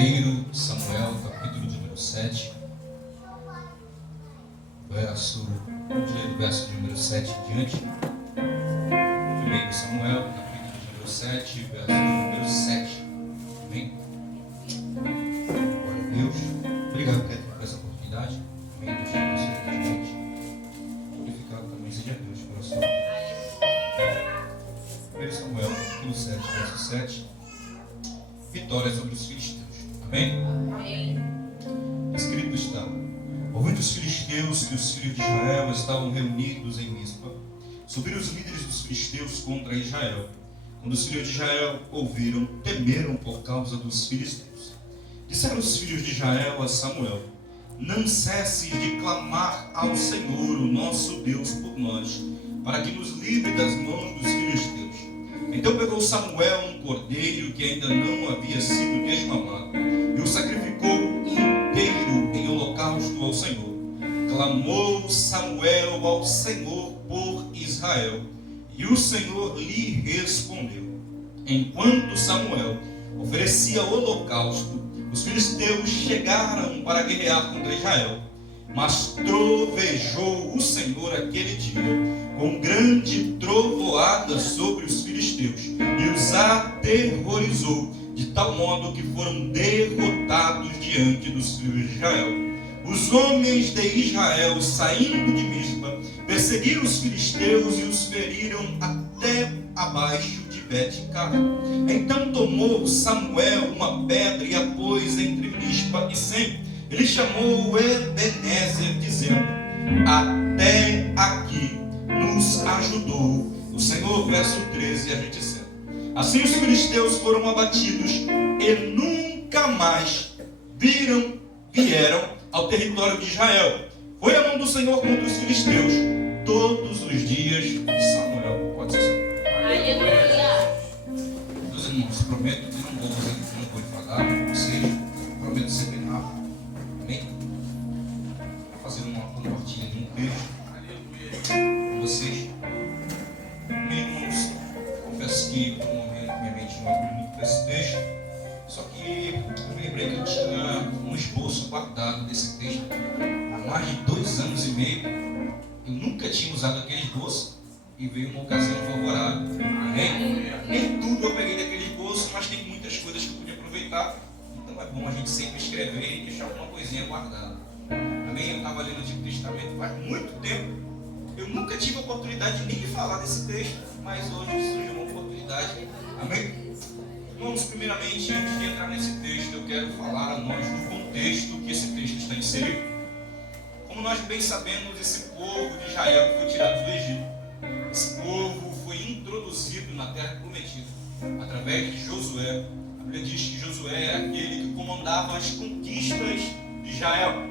1 Samuel, capítulo de número 7, vamos ler do verso de número 7 em diante. 1 Samuel, capítulo de número 7, verso de número 7. Amém? Glória a Deus. Obrigado, Pedro, por essa oportunidade. Amém. Deus te abençoe adiante. Glorificado também seja Deus pela sua vida. 1 Samuel, capítulo 7, verso 7. Vitória sobre os filisteus. Amém? Amém. Escrito está: ouvindo os filisteus que os filhos de Israel estavam reunidos em Mispa, subiram os líderes dos filisteus contra Israel. Quando os filhos de Israel ouviram, temeram por causa dos filisteus. Disseram os filhos de Israel a Samuel: não cesses de clamar ao Senhor, o nosso Deus, por nós, para que nos livre das mãos dos filisteus. Então pegou Samuel um cordeiro que ainda não havia sido desmamado e o sacrificou inteiro em holocausto ao Senhor. Clamou Samuel ao Senhor por Israel, e o Senhor lhe respondeu. Enquanto Samuel oferecia holocausto, os filisteus chegaram para guerrear contra Israel. Mas trovejou o Senhor aquele dia com grande trovoada sobre os filisteus e os aterrorizou, de tal modo que foram derrotados diante dos filhos de Israel. Os homens de Israel, saindo de Mispa, perseguiram os filisteus e os feriram até abaixo de Bet-car. Então tomou Samuel uma pedra e a pôs entre Mispa e Sem. Ele chamou Ebenezer, dizendo: até aqui nos ajudou o Senhor. Verso 13 a gente segue. Assim os filisteus foram abatidos e nunca mais vieram ao território de Israel. Foi a mão do Senhor contra os filisteus todos os dias de Samuel. Pode ser. Aleluia. Meus irmãos, prometo que não vou devagar com vocês. Prometo ser bem rápido. Amém? Fazendo uma compartilha de um texto com vocês. Amém, irmãos? Confesso que por um momento minha mente não abriu muito para esse texto. Só que eu me lembrei que eu tinha um esboço guardado desse texto há mais de 2 anos e meio. Eu nunca tinha usado aquele esboço e veio uma ocasião favorável. Amém? Nem tudo eu peguei daquele esboço, mas tem muitas coisas que eu podia aproveitar. Então é bom a gente sempre escrever e deixar alguma coisinha guardada. Amém? Eu estava lendo o Antigo Testamento faz muito tempo. Eu nunca tive a oportunidade nem de falar desse texto, mas hoje surgiu uma oportunidade. Amém? Vamos, primeiramente, antes de entrar nesse texto, eu quero falar a nós do contexto que esse texto está inserido. Como nós bem sabemos, esse povo de Israel foi tirado do Egito. Esse povo foi introduzido na terra prometida através de Josué. A Bíblia diz que Josué era aquele que comandava as conquistas de Israel.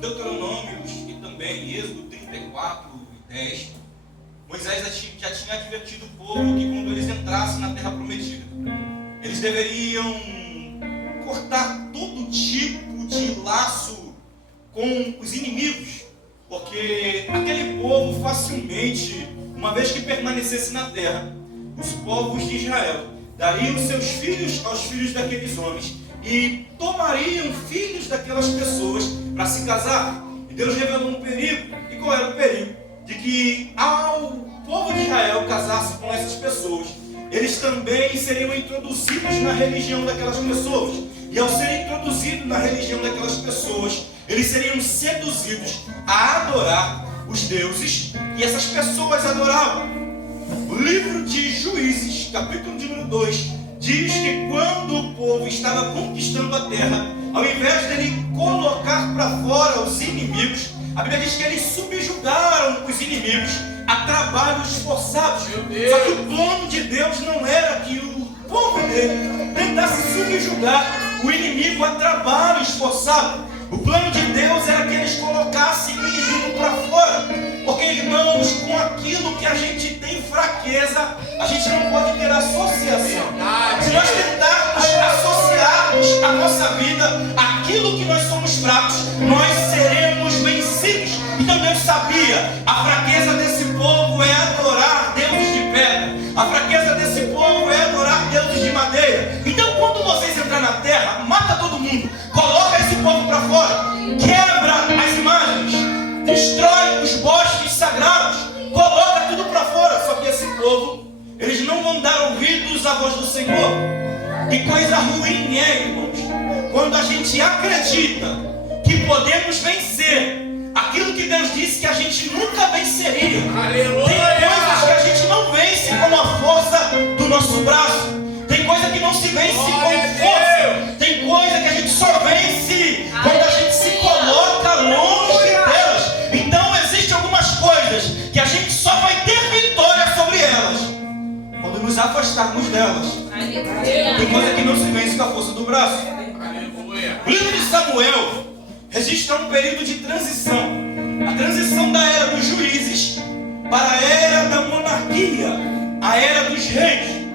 Deuteronômios e também Êxodo 34 e 10, Moisés já tinha advertido o povo que quando eles entrassem na terra prometida, eles deveriam cortar todo tipo de laço com os inimigos, porque aquele povo facilmente, uma vez que permanecesse na terra, os povos de Israel dariam seus filhos aos filhos daqueles homens e tomariam filhos daquelas pessoas para se casar. E Deus revelou um perigo. E qual era o perigo? De que ao povo de Israel casasse com essas pessoas, eles também seriam introduzidos na religião daquelas pessoas. E ao serem introduzidos na religião daquelas pessoas, eles seriam seduzidos a adorar os deuses que essas pessoas adoravam. O livro de Juízes, capítulo de número 2, diz que quando o povo estava conquistando a terra, ao invés dele colocar para fora os inimigos, a Bíblia diz que eles subjugaram os inimigos a trabalhos forçados. Só que o plano de Deus não era que o povo dele tentasse subjugar o inimigo a trabalho esforçado. O plano de Deus era que eles colocassem o inimigo para fora. Porque, irmãos, com aquilo que a gente tem fraqueza, a gente não pode ter associação. Se nós tentarmos associarmos a nossa vida àquilo que nós somos fracos, nós seremos vencidos. Então Deus sabia, a fraqueza desse povo é adorar deuses de pedra. A fraqueza desse povo é adorar deuses de madeira. Então quando vocês entrar na terra, mundo. Coloca esse povo para fora. Quebra as imagens. Destrói os bosques sagrados. Coloca tudo para fora. Só que esse povo, eles não vão dar ouvidos à voz do Senhor. Que coisa ruim é, irmãos, quando a gente acredita que podemos vencer aquilo que Deus disse que a gente nunca venceria. Aleluia! Tem coisas que a gente não vence com a força do nosso braço. Tem coisa que não se vence com força. Tem coisa que a gente só vence quando a gente se coloca longe de Deus. Então existem algumas coisas que a gente só vai ter vitória sobre elas quando nos afastarmos delas. Tem coisa que não se vence com a força do braço. Aleluia! O livro de Samuel registra um período de transição. A transição da era dos juízes para a era da monarquia, a era dos reis.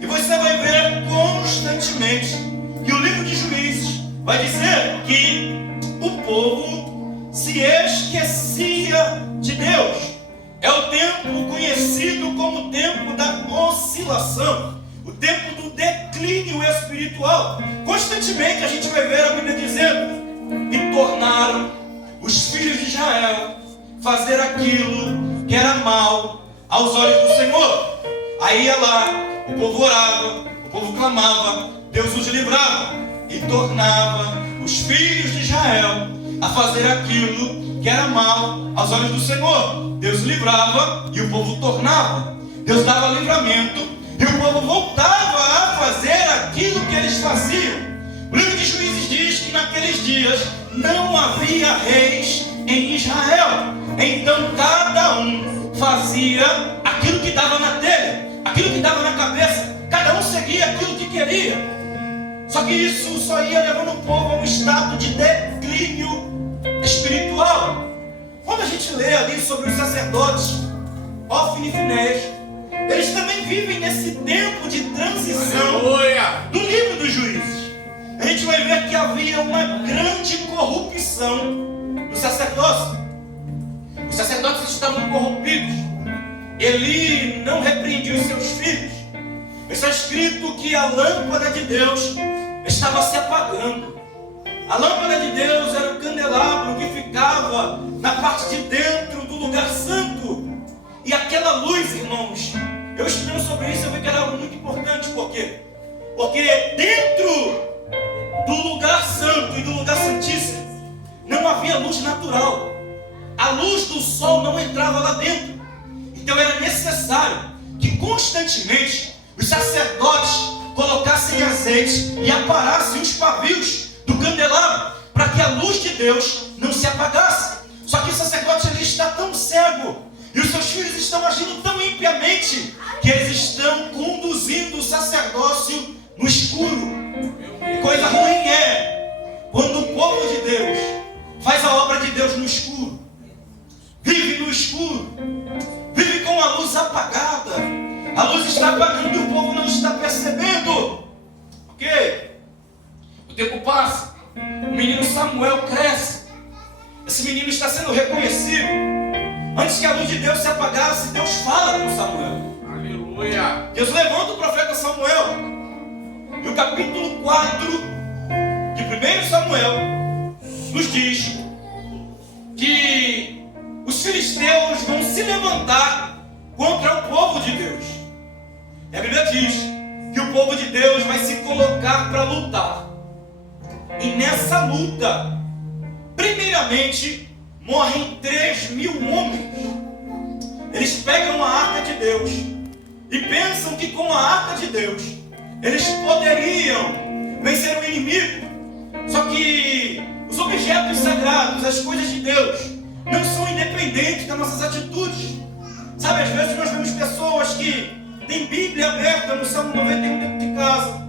E você vai ver constantemente que o livro de Juízes vai dizer que o povo se esquecia de Deus. É o tempo conhecido como o tempo da oscilação, o tempo do declínio espiritual. Constantemente a gente vai ver a Bíblia dizendo: e tornaram os filhos de Israel fazer aquilo que era mal aos olhos do Senhor. Aí ia lá, o povo orava, o povo clamava, Deus os livrava e tornava os filhos de Israel a fazer aquilo que era mal aos olhos do Senhor. Deus livrava e o povo tornava. Deus dava livramento e o povo voltava a fazer aquilo que eles faziam. O livro de Juízes diz que naqueles dias não havia reis em Israel. Então cada um fazia aquilo que dava na telha, aquilo que dava na cabeça. Cada um seguia aquilo que queria. Só que isso só ia levando o povo a um estado de declínio espiritual. Quando a gente lê ali sobre os sacerdotes, Ofni e Finéias, eles também vivem nesse tempo de transição. Aleluia! Do livro dos Juízes. A gente vai ver que havia uma grande corrupção no sacerdócio. Os sacerdotes estavam corrompidos. Eli não repreendia os seus filhos. Está escrito que a lâmpada de Deus estava se apagando. A lâmpada de Deus era o candelabro que ficava na parte de dentro do lugar santo. E aquela luz, irmãos, eu estudando sobre isso, eu vi que era algo muito importante. Por quê? Porque dentro do lugar santo e do lugar santíssimo não havia luz natural. A luz do sol não entrava lá dentro. Então era necessário que constantemente os sacerdotes colocassem azeite e aparassem os pavios do candelabro para que a luz de Deus não se apagasse. Só que o sacerdote ele está tão cego e os seus filhos estão agindo tão impiamente que eles estão conduzindo o sacerdócio no escuro. E coisa ruim é quando o povo de Deus faz a obra de Deus no escuro, vive no escuro, vive com a luz apagada. A luz está apagando e o povo não está percebendo. Ok? O tempo passa, o menino Samuel cresce. Esse menino está sendo reconhecido. Antes que a luz de Deus se apagasse, Deus fala com Samuel. Aleluia! Deus levanta o profeta Samuel. E o capítulo 4 de 1 Samuel nos diz que os filisteus vão se levantar contra o povo de Deus. E a Bíblia diz que o povo de Deus vai se colocar para lutar. E nessa luta, primeiramente, morrem 3.000 homens. Eles pegam a arca de Deus e pensam que com a arca de Deus eles poderiam vencer o inimigo. Só que os objetos sagrados, as coisas de Deus, não são independentes das nossas atitudes. Sabe, às vezes nós vemos pessoas que têm Bíblia aberta no Salmo 91 dentro de casa.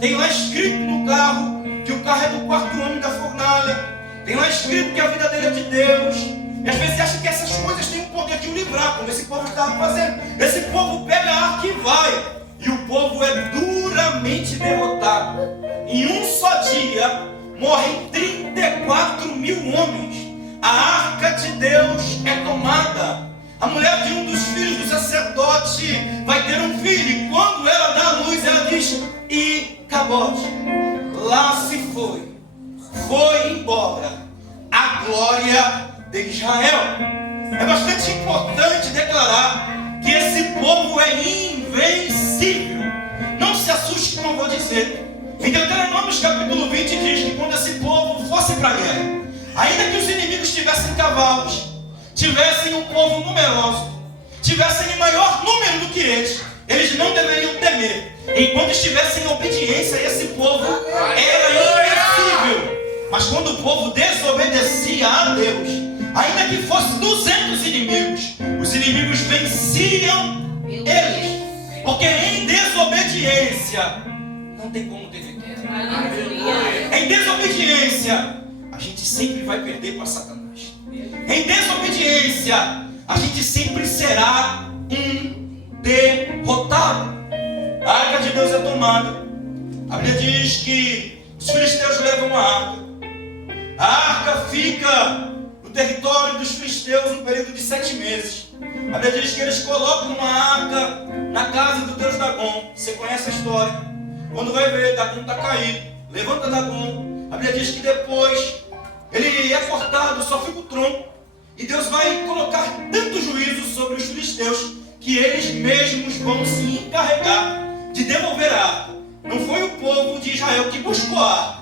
Tem lá escrito no carro que o carro é do quarto homem da fornalha. Tem lá escrito que a vida dele é de Deus. E às vezes acha que essas coisas têm o poder de o livrar, como esse povo estava fazendo. Esse povo pega a arca e vai. E o povo é duramente derrotado. Em um só dia, morrem 34.000 homens. A arca de Deus é tomada. A mulher de um dos filhos do sacerdote vai ter um filho. E quando ela dá a luz, ela diz: e acabou. Lá se foi foi embora a glória de Israel. É bastante importante declarar que esse povo é invencível. Não se assuste com o que eu vou dizer. Em Deuteronômio capítulo 20 diz que quando esse povo fosse para a guerra, ainda que os inimigos tivessem cavalos, tivessem um povo numeroso, tivessem em maior número do que eles não deveriam temer. Enquanto estivessem em obediência, esse povo era invencível. Mas quando o povo desobedecia a Deus, ainda que fosse 200 inimigos, os inimigos venciam eles. Porque em desobediência não tem como ter vitória. Em desobediência a gente sempre vai perder para Satanás. Em desobediência a gente sempre será um derrotado. A arca de Deus é tomada. A Bíblia diz que os filisteus levam a arca. A arca fica no território dos filisteus um período de 7 meses. A Bíblia diz que eles colocam a arca na casa do deus Dagom. Você conhece a história? Quando vai ver, Dagom está caído. Levanta Dagom. A Bíblia diz que depois ele é cortado, só fica o tronco. E Deus vai colocar tanto juízo sobre os filisteus que eles mesmos vão se encarregar de devolver a arca. Não foi o povo de Israel que buscou a arca.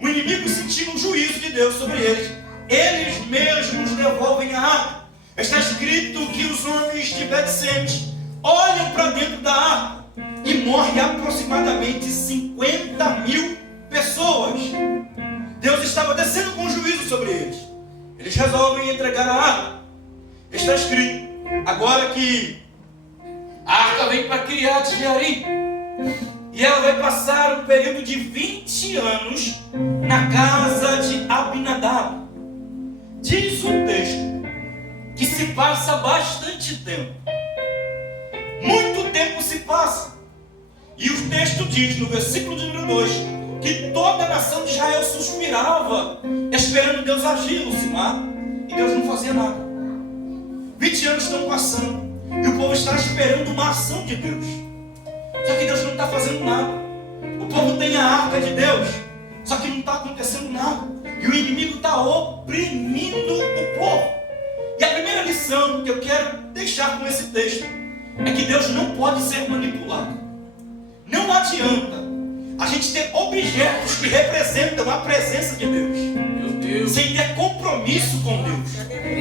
O inimigo sentiu o juízo de Deus sobre eles. Eles mesmos devolvem a arca. Está escrito que os homens de Bet-Semes olham para dentro da arca e morrem aproximadamente 50.000 pessoas. Deus estava descendo com juízo sobre eles. Eles resolvem entregar a arca. Está escrito agora que a arca vem para Kiriat Jearim e ela vai passar um período de 20 anos na casa de Abinadab. Diz o texto que se passa bastante tempo. Muito tempo se passa. E o texto diz no versículo de número 2 que toda a nação de Israel suspirava esperando Deus agir no Simar, e Deus não fazia nada. 20 anos estão passando e o povo está esperando uma ação de Deus. Só que Deus não está fazendo nada. O povo tem a arca de Deus, só que não está acontecendo nada. E o inimigo está oprimindo o povo. E a primeira lição que eu quero deixar com esse texto é que Deus não pode ser manipulado. Não adianta a gente ter objetos que representam a presença de Deus, Meu Deus. sem ter compromisso com Deus.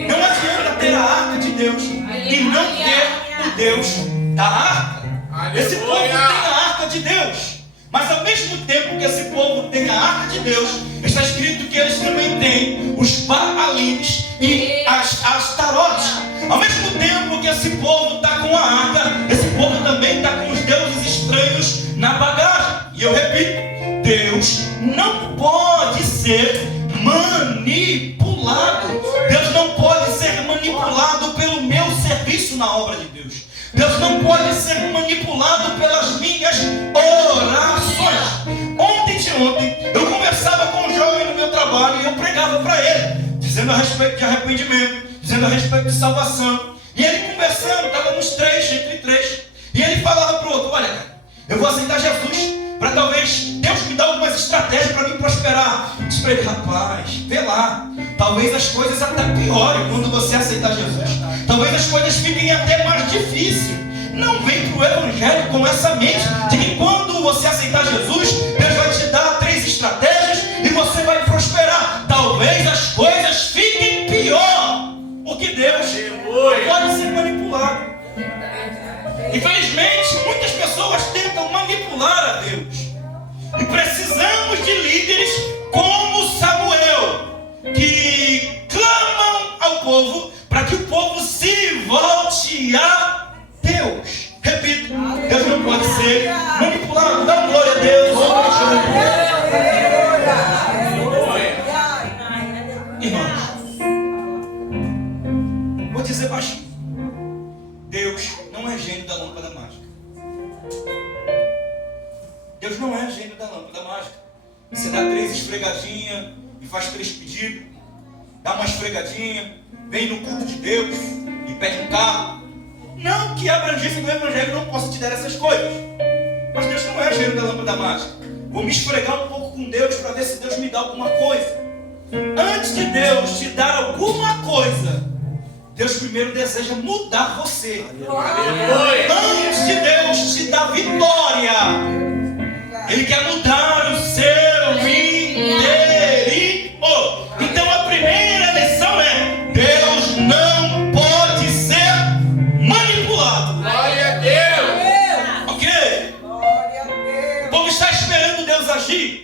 Não adianta ter a arca de Deus e não ter o Deus da arca. Esse povo tem a arca de Deus, mas ao mesmo tempo que esse povo tem a arca de Deus, está escrito que eles também têm os Baalins e as Astarotes. Ao mesmo tempo que esse povo está com a arca, esse povo também está com os deuses estranhos na bagagem. E eu repito, Deus não pode ser manipulado. Deus não pode ser manipulado pelo meu serviço na obra de Deus. Deus não pode ser manipulado pelas minhas orações. Ontem de ontem, eu conversava com um jovem no meu trabalho e eu pregava para ele, dizendo a respeito de arrependimento, dizendo a respeito de salvação. E ele conversando, estávamos entre três. E ele falava para o outro: olha, cara, eu vou aceitar Jesus para talvez Deus me dê algumas estratégias para mim prosperar. Eu disse para ele: rapaz, vê lá, talvez as coisas até piorem quando você aceitar Jesus. Talvez as coisas fiquem até mais difíceis. Não vem para o Evangelho com essa mente de que quando você aceitar Jesus, Deus vai te dar 3 estratégias e você vai prosperar. Talvez as coisas fiquem pior, porque Deus pode ser manipulado. Infelizmente, muitas pessoas tentam manipular a Deus. E precisamos de líderes como Samuel, que clamam ao povo para que o povo se volte a Deus. Repito, Deus não pode ser manipulado. Dá glória a Deus. Irmãos, vou dizer baixinho: Deus não é gênio da lâmpada mágica. Deus não é gênio da lâmpada mágica. Você dá 3 esfregadinhas e faz 3 pedidos. Dá uma esfregadinha, vem no culto de Deus e pede um carro. Não que a abrangência do Evangelho não possa te dar essas coisas, mas Deus não é gênio da lâmpada mágica. Vou me esfregar um pouco com Deus para ver se Deus me dá alguma coisa. Antes de Deus te dar alguma coisa, Deus primeiro deseja mudar você. Aleluia. Antes de Deus te dar vitória, Ele quer mudar o seu inteirinho. Então a primeira lição é: Deus não pode ser manipulado. Glória a Deus. Ok? O povo está esperando Deus agir.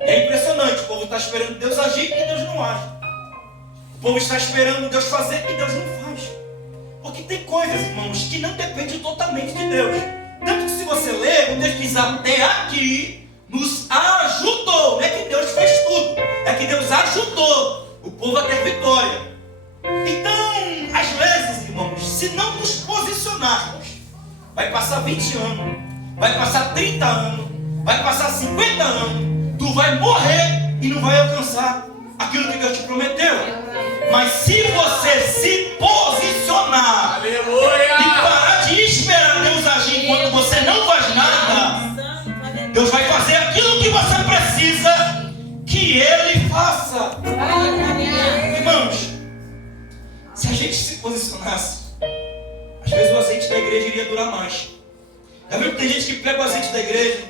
É impressionante, o povo está esperando Deus agir e Deus não age. O povo está esperando Deus fazer e Deus não faz. Porque tem coisas, irmãos, que não dependem totalmente de Deus. Tanto que se você ler, o texto diz: até aqui nos ajudou. Não é que Deus fez tudo, é que Deus ajudou o povo a ter vitória. Então, às vezes, irmãos, se não nos posicionarmos, vai passar 20 anos, vai passar 30 anos, vai passar 50 anos, tu vai morrer e não vai alcançar aquilo que Deus te prometeu. Mas se você se posicionar Aleluia. e parar de esperar Deus agir enquanto você não faz nada, Deus vai fazer aquilo que você precisa que Ele faça. Irmãos, se a gente se posicionasse, às vezes o azeite da igreja iria durar mais. Já viu que tem gente que pega o azeite da igreja,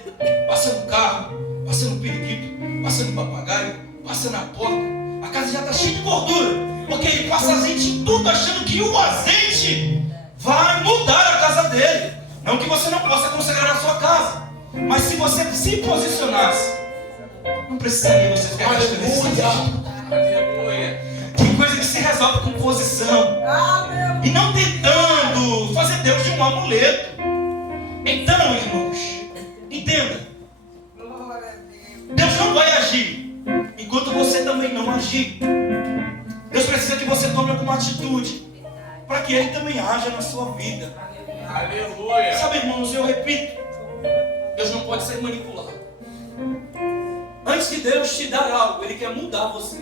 passa no carro, passa no periquito, passa no papagaio, passa na porta, a casa já está cheia de gordura, porque ele passa azeite em tudo, achando que o azeite vai mudar a casa dele. Não que você não possa consagrar a sua casa, mas se você se posicionasse, não precisaria você ficar gastando esse azeite. Aleluia. Tem coisa que se resolve com posição e não tentando fazer Deus de um amuleto. Então, irmãos, entenda, Deus não vai agir enquanto você também não agir. Deus precisa que você tome alguma atitude para que Ele também haja na sua vida. Aleluia. Sabe, irmãos, eu repito, Deus não pode ser manipulado. Antes de Deus te dar algo, Ele quer mudar você.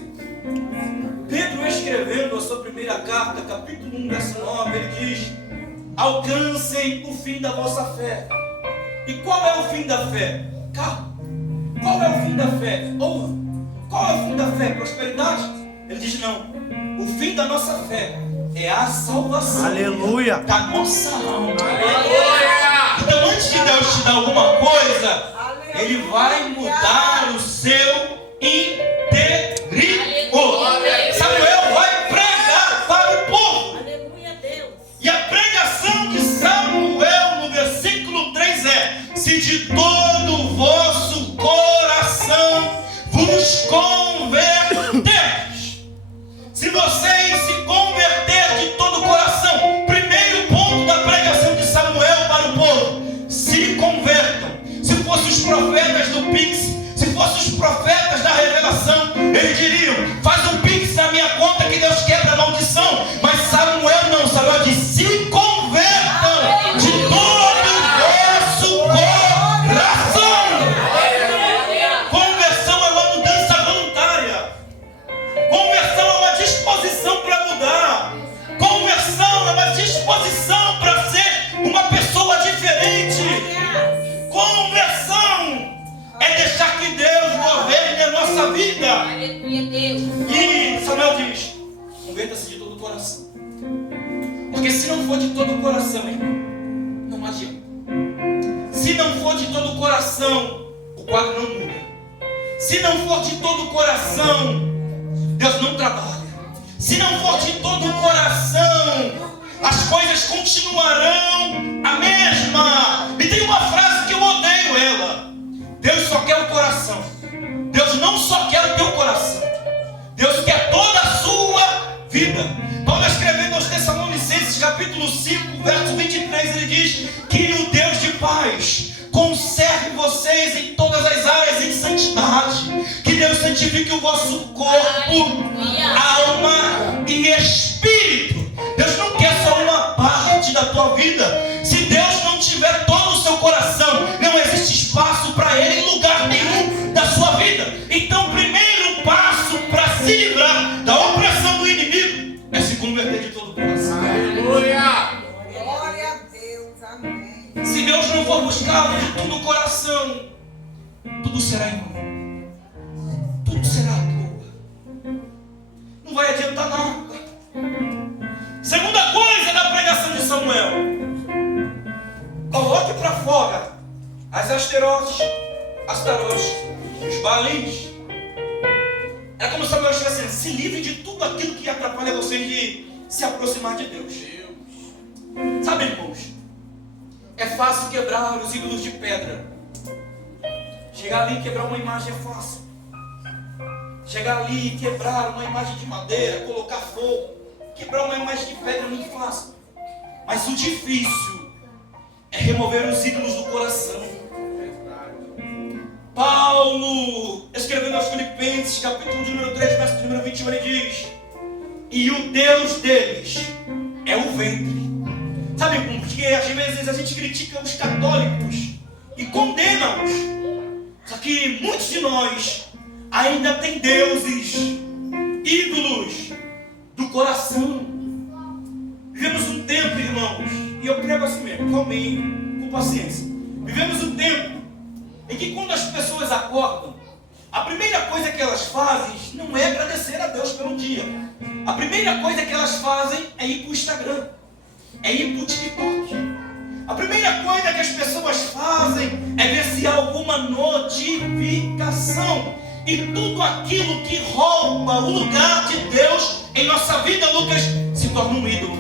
Pedro, escrevendo a sua primeira carta, capítulo 1, verso 9, ele diz: alcancem o fim da vossa fé. E qual é o fim da fé? Carro. Qual é o fim da fé? Ouro. Qual é o fim da fé? Prosperidade? Ele diz: não. O fim da nossa fé é a salvação. Aleluia. Da nossa alma. Aleluia. Então, antes de Deus te dar alguma coisa, Ele vai mudar o seu inteirinho. Samuel vai pregar para o povo. E a pregação de Samuel no versículo 3 é: se de todo o vosso coração vos converterdes. Se vocês se converterem de todo o coração, primeiro ponto da pregação de Samuel para o povo: se convertam. Se fossem os profetas do Pix, se fossem os profetas da revelação, eles diriam: faz um Pix na minha conta que Deus quebra a maldição. Mas Samuel não, Samuel diz: se convertam de todo o vosso coração. Conversão é uma mudança voluntária. Conversão é uma disposição para mudar. Conversão é uma disposição para ser uma pessoa diferente. Conversão é deixar que Deus governe a nossa vida. E Samuel diz: converta-se de todo o coração. Porque se não for de todo o coração, irmão, não adianta. Se não for de todo o coração, o quadro não muda. Se não for de todo o coração, Deus não trabalha. Se não for de todo o coração, as coisas continuarão a mesma. E tem uma frase que eu odeio ela: Deus só quer o coração. Deus não só quer o teu coração, Deus quer toda a sua vida. Paulo, escrevendo aos Tessalonicenses, capítulo 5, verso 23, ele diz que o Deus de paz conserve vocês em todas as áreas em santidade. Que Deus santifique o vosso corpo, alma e espírito. Deus não quer só uma parte da tua vida. Se Deus não tiver todo o seu coração, não existe espaço para Ele em lugar nenhum da sua vida. Então, o primeiro passo para se livrar da opressão do inimigo é se converter de todo o coração. Aleluia. Glória a Deus, amém. Se Deus não for buscado de todo o coração, tudo tudo será em vão. Tudo será à toa. Não vai adiantar nada. Segunda coisa da pregação de Samuel: coloque para fora as asterotes, Astarotes, os Baalins. É como se Samuel estivesse dizendo: se livre de tudo aquilo que atrapalha vocês de se aproximar de Deus. Sabe, irmãos, é fácil quebrar os ídolos de pedra. Chegar ali e quebrar uma imagem é fácil. Chegar ali e quebrar uma imagem de madeira, colocar fogo, quebrar uma imagem de pedra é muito fácil. Mas o difícil é remover os ídolos do coração. Paulo, escrevendo aos Filipenses, capítulo de número 3, verso de número 21, ele diz: e o Deus deles é o ventre. Sabe, porque às vezes a gente critica os católicos e condena-os. Só que muitos de nós ainda tem deuses, ídolos do coração. Vivemos um tempo, irmãos, e eu prego assim mesmo, calminho, com paciência. Vivemos um tempo em que quando as pessoas acordam, a primeira coisa que elas fazem não é agradecer a Deus pelo dia. A primeira coisa que elas fazem é ir para o Instagram, é ir para o TikTok. A primeira coisa que as pessoas fazem é ver se há alguma notificação. E tudo aquilo que rouba o lugar de Deus em nossa vida, Lucas, se torna um ídolo.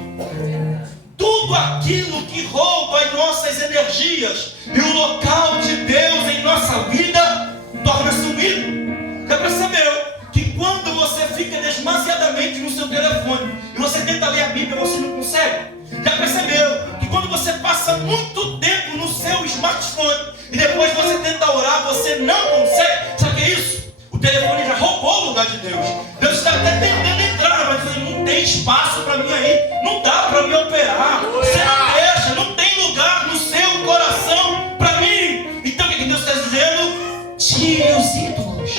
Tudo aquilo que rouba as nossas energias e o local de Deus em nossa vida torna-se um ídolo. Já percebeu que quando você fica demasiadamente no seu telefone e você tenta ler a Bíblia, você não consegue? Já percebeu que quando você passa muito tempo no seu smartphone e depois você tenta orar, você não consegue? Sabe o que é isso? O telefone já roubou o lugar de Deus. Deus está até tentando entrar, mas não tem espaço para mim aí. Não dá para me operar. Você não deixa, não tem lugar no seu coração para mim. Então o que Deus está dizendo? Tire os ídolos.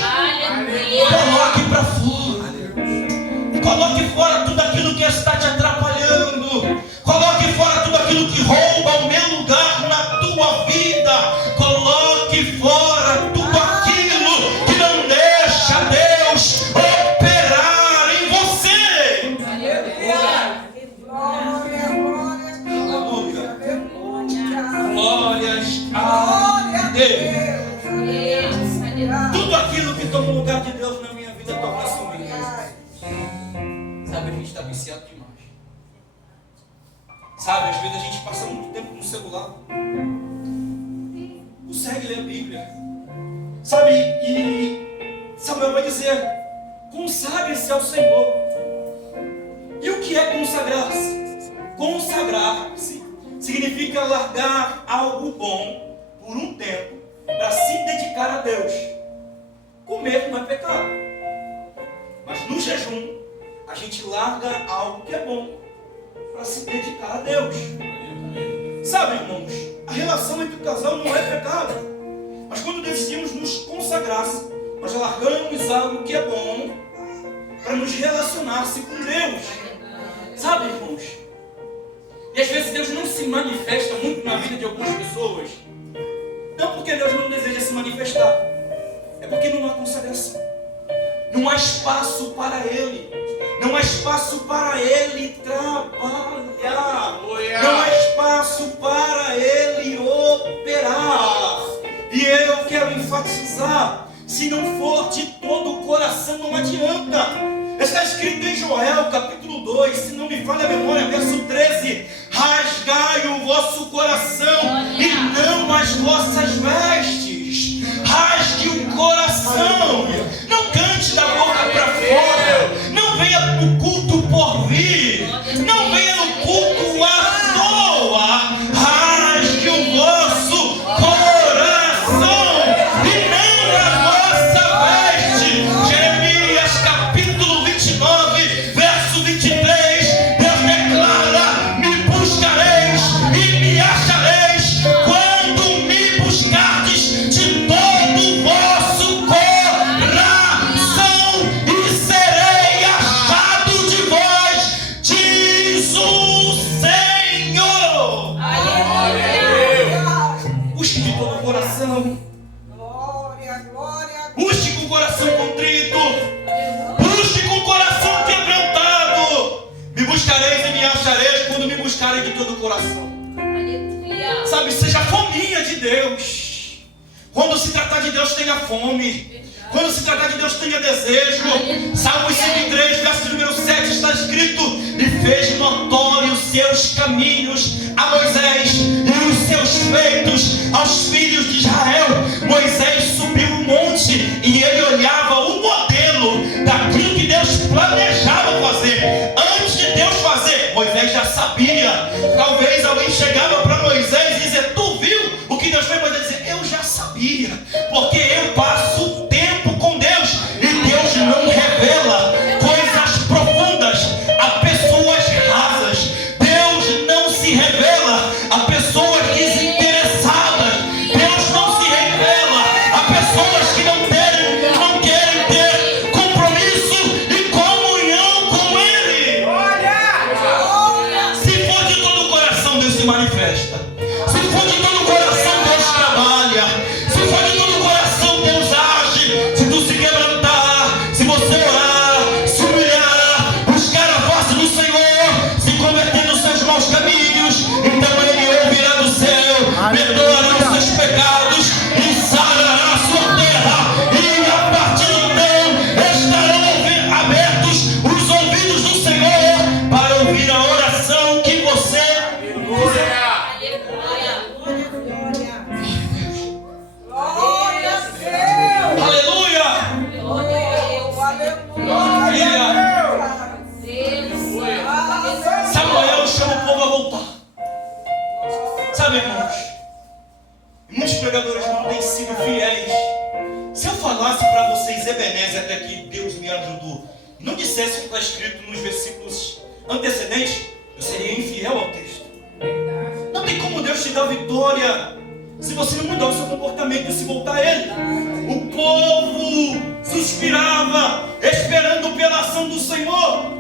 Coloque para fora. Coloque fora tudo aquilo que está te atrapalhando. Coloque fora tudo aquilo que rouba o meu lugar na tua vida. Coloque fora tudo aquilo que não deixa Deus operar em você. Aleluia. Glórias a Deus. Tudo aquilo que toma o lugar de Deus na minha vida torna-se um ídolo. Sabe, a gente está viciado demais. Sabe, às vezes a gente passa muito tempo no celular. Consegue ler a Bíblia. Sabe, e Samuel vai dizer: consagre-se ao Senhor. E o que é consagrar-se? Consagrar-se significa largar algo bom por um tempo para se dedicar a Deus. Comer não é pecado. Mas no jejum, a gente larga algo que é bom para se dedicar a Deus. Sabe, irmãos, a relação entre o casal não é pecado. Mas quando decidimos nos consagrar, nós largamos algo que é bom para nos relacionar-se com Deus. Sabe, irmãos? E às vezes Deus não se manifesta muito na vida de algumas pessoas. Não porque Deus não deseja se manifestar, é porque não há consagração. Não há espaço para Ele. Não há espaço para Ele trabalhar. Não há espaço para Ele operar. E eu quero enfatizar: se não for de todo o coração, não adianta. Está escrito em Joel, capítulo 2, se não me falha a memória, verso 13: rasgai o vosso coração e não as vossas vestes. Rasgue o coração. Não cante da boca para fora. Não venha no culto por vir. Não venha no culto à toa. Rasgue o vosso coração e não a vossa veste. Jeremias capítulo 29, verso 23. Deus declara: me buscareis e me achareis quando me buscardes de com o coração contrito. Busque com o coração quebrantado. Me buscareis e me achareis quando me buscarem de todo o coração. Aleluia. Sabe, seja fominha de Deus. Quando se tratar de Deus, tenha fome. Quando se tratar de Deus, tenha desejo. Salmos 103, verso número 7 está escrito: e fez notório os seus caminhos a Moisés e os seus feitos aos filhos de Israel. Moisés subiu o monte e ele olhava o modelo daquilo que Deus planejava fazer. Antes de Deus fazer, Moisés já sabia. Talvez alguém chegava para Moisés e dizia: tu viu o que Deus fez? Moisés dizia: eu já sabia, porque eu passo o tempo com Deus e Deus não revela coisas profundas a pessoas rasas. Deus não se revela a pessoas desinteressadas. Deus não se revela a pessoas que não querem ter compromisso e comunhão com Ele. Se for de todo o coração, Deus se manifesta. Se for de todo o coração, Deus trabalha. Se for de todo o coração, Deus age. Se tu se quebrantar, se você orar, se humilhar, buscar a face do Senhor, se converter nos seus maus caminhos, então Ele ouvirá do céu, perdoará os seus pecados e sarará a sua terra. E a partir de então estarão abertos os ouvidos do Senhor para ouvir a oração que você Aleluia. Aleluia! Samuel chama o povo a voltar. Sabe, irmãos, muitos pregadores não têm sido fiéis. Se eu falasse para vocês, Ebenezer, até que Deus me ajudou, não dissesse o que está escrito nos versículos antecedentes, eu seria infiel ao texto. Não tem como Deus te dar vitória se você não mudar o seu comportamento e se voltar a Ele. O povo suspirava, esperando pela ação do Senhor.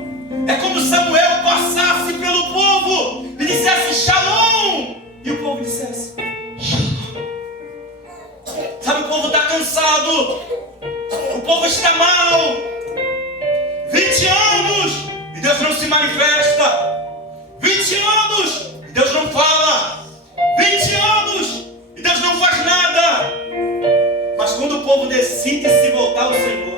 É como Samuel passasse pelo povo e dissesse Shalom, e o povo dissesse Shalom. Sabe, o povo está cansado, o povo está mal. 20 anos e Deus não se manifesta. 20 anos e Deus não fala. 20 anos e Deus não faz nada. Mas quando o povo decide se voltar ao Senhor,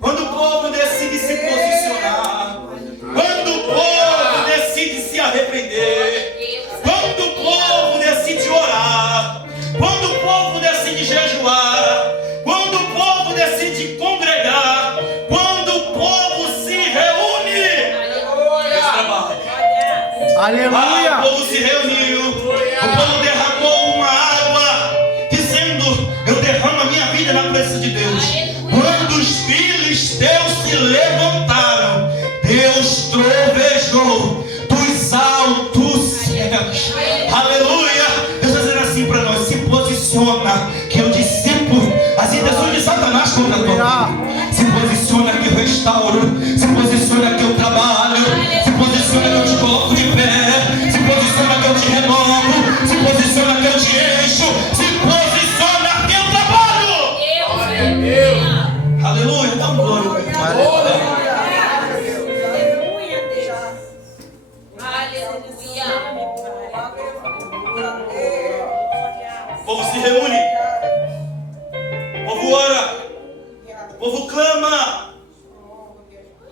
quando o povo decide se posicionar, quando o povo decide se arrepender, quando o povo decide orar, quando o povo decide jejuar, quando o povo decide congregar, quando o povo se reúne, Deus trabalha. Aleluia! O povo se reuniu, o povo derramou uma água, dizendo: eu derramo a minha vida na presença de Deus. Quando os filisteus se levantaram, Deus trovejou dos altos céus. Aleluia! Deus está dizendo assim para nós: se posiciona, que eu dissipo as intenções de Satanás contra a tua vida. Se posiciona que eu restauro, se posiciona que eu trabalho, se posiciona que eu te coloco de pé, se posiciona que eu te renovo, se posiciona que eu te encho, se posiciona que eu trabalho. Aleluia, dá um glória. O povo se reúne, o povo ora, o povo clama.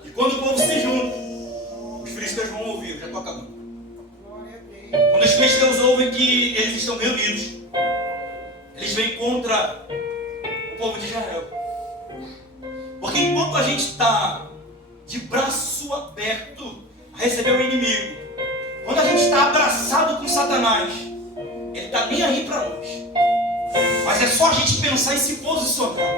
E quando o povo se junta, os filisteus vão ouvir. Já estou acabando. Quando os filisteus ouvem que eles estão reunidos, eles vêm contra o povo de Israel. Porque enquanto a gente está de braço aberto a receber o inimigo, quando a gente está abraçado com Satanás, ele está nem aí para nós. Mas é só a gente pensar e se posicionar,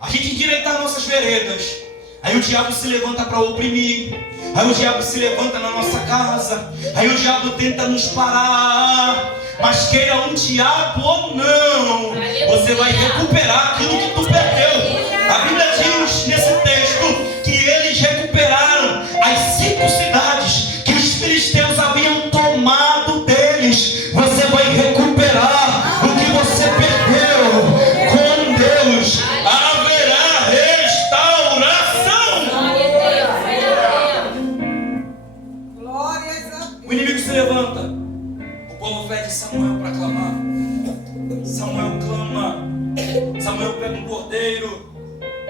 a gente endireitar nossas veredas. Aí o diabo se levanta para oprimir, aí o diabo se levanta na nossa casa, aí o diabo tenta nos parar. Mas queira um diabo ou não, você vai recuperar aquilo que tu perdeu. A Bíblia diz nesse texto que eles recuperaram as 5 cidades que os filisteus haviam tomado deles. Você vai recuperar o que você perdeu com Deus. Ave Samuel pega um cordeiro.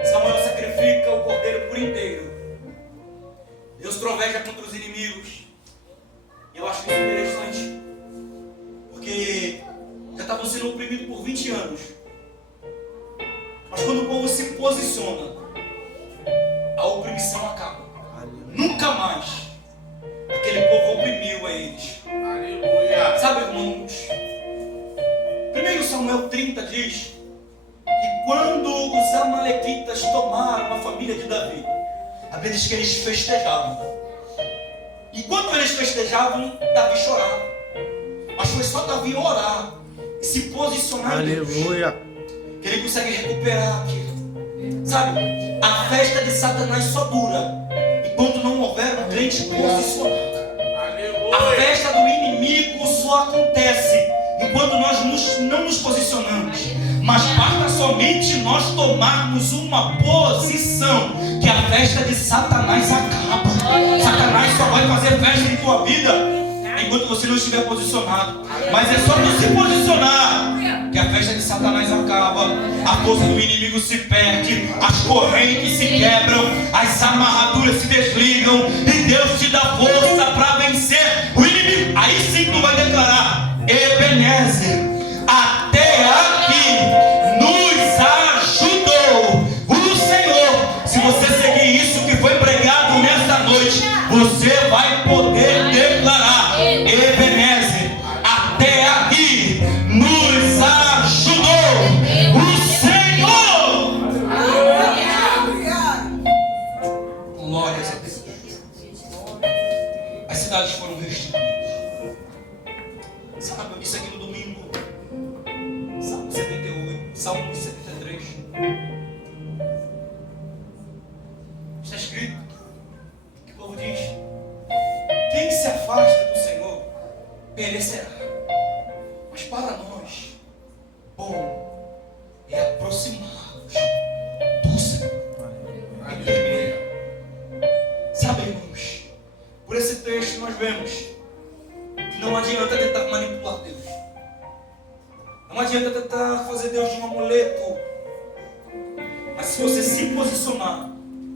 Samuel sacrifica o cordeiro por inteiro. Deus troveja contra os inimigos. E eu acho isso interessante. Porque já estavam sendo oprimidos por 20 anos. Mas quando o povo se posiciona, a opressão acaba. Nunca mais aquele povo oprimiu a eles. Aleluia. Sabe, irmãos? 1 Samuel 30 diz que quando os amalequitas tomaram a família de Davi, a Bíblia diz que eles festejavam. Enquanto eles festejavam, Davi chorava. Mas foi só Davi orar e se posicionar em Deus, Aleluia. que ele consegue recuperar aquilo. Sabe, a festa de Satanás só dura enquanto não houver um crente posicionado. A Aleluia. festa do inimigo só acontece enquanto nós não nos posicionamos. Mas basta somente nós tomarmos uma posição, que a festa de Satanás acaba. Satanás só vai fazer festa em tua vida enquanto você não estiver posicionado. Mas é só tu se posicionar que a festa de Satanás acaba, a força do inimigo se perde, as correntes se quebram, as amarraduras se desligam e Deus te dá força para vencer o inimigo. Aí sim tu vai declarar: Ebenezer, até aqui nos ajudou o Senhor. Se você seguir isso que foi pregado nesta noite, você vai poder declarar: Ebenezer, até aqui nos ajudou o Senhor. Glórias a Deus. As cidades foram restituídas. Sabe, eu disse aqui no domingo, Salmo 78, Salmo 73. Está escrito que o povo diz: quem se afasta do Senhor perecerá. Mas para nós, bom é aproximar-nos do Senhor. Aleluia. Sabe, irmãos, por esse texto nós vemos que não adianta tentar manipular Deus. Não adianta tentar fazer Deus de um amuleto. Mas se você se posicionar,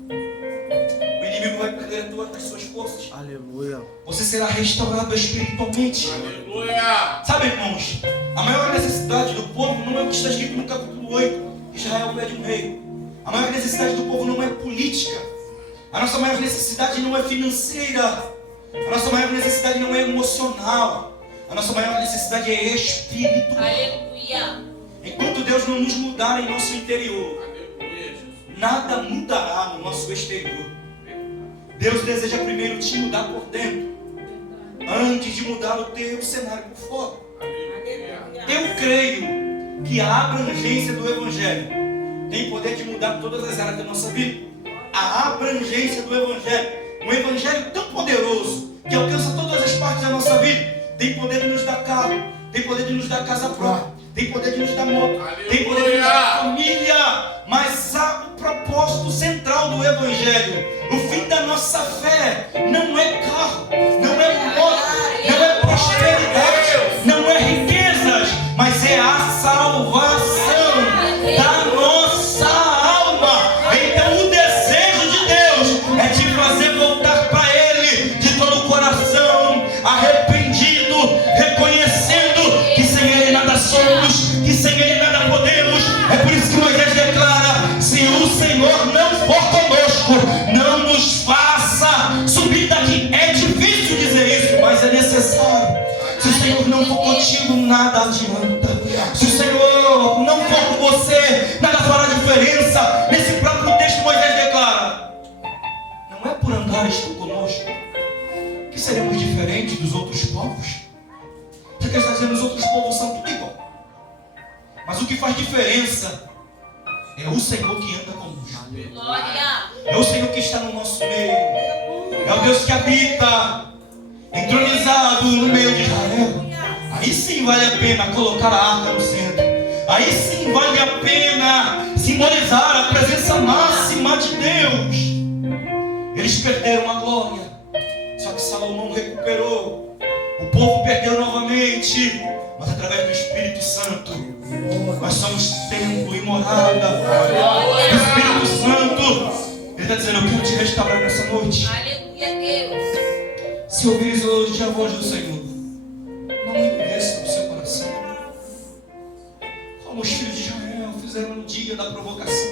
o inimigo vai perder as suas forças. Aleluia. Você será restaurado espiritualmente. Aleluia. Sabe, irmãos, a maior necessidade do povo não é o que está escrito no capítulo 8, Israel pede um rei. A maior necessidade do povo não é política. A nossa maior necessidade não é financeira. A nossa maior necessidade não é emocional. A nossa maior necessidade é espiritual. Aleluia. Enquanto Deus não nos mudar em nosso interior, Aleluia, Jesus. nada mudará no nosso exterior. Deus deseja primeiro te mudar por dentro, antes de mudar o teu cenário por fora. Eu creio que a abrangência do Evangelho tem poder de mudar todas as áreas da nossa vida. A abrangência do Evangelho, um Evangelho tão poderoso que alcança todas as partes da nossa vida, tem poder de nos dar carro, tem poder de nos dar casa própria, tem poder de nos dar moto, tem poder de nos dar família. Mas há o propósito central do Evangelho. O fim da nossa fé não é carro, não é moto, não é prosperidade, não é riquezas, mas é a salvação da nossa alma. Então o desejo de Deus é te fazer voltar para Ele de todo o coração, arrependido, reconhecendo que sem Ele nada somos, que sem Ele nada podemos. É por isso que Moisés declara: se o Senhor não for conosco, não nos faça subir daqui. É difícil dizer isso, mas é necessário. Se o Senhor não for contigo, nada adianta. Se o Senhor não for com você, nada fará diferença. Nesse próprio texto Moisés declara: não é por andares tu conosco que seremos diferentes dos outros povos. Porque ele está dizendo: os outros povos são tudo igual. Mas o que faz diferença é o Senhor que anda conosco. Glória. É o Senhor que está no nosso meio. É o Deus que habita entronizado no meio de Israel. Aí sim vale a pena colocar a arca no centro. Aí sim vale a pena simbolizar a presença máxima de Deus. Eles perderam a glória, só que Salomão recuperou. O povo perdeu novamente, mas através do Espírito Santo Santo. Nós somos templo e morada do Espírito Santo. Ele está dizendo, eu quero te restaurar nessa noite. Aleluia, Deus. Se ouvires hoje a voz do Senhor, não endureça o seu coração. Como os filhos de Israel fizeram no dia da provocação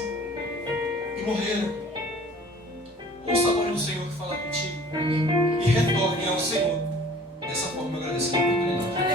e morreram. Ouça a voz do Senhor que fala contigo e retorne ao Senhor. Dessa forma, agradecendo a oportunidade.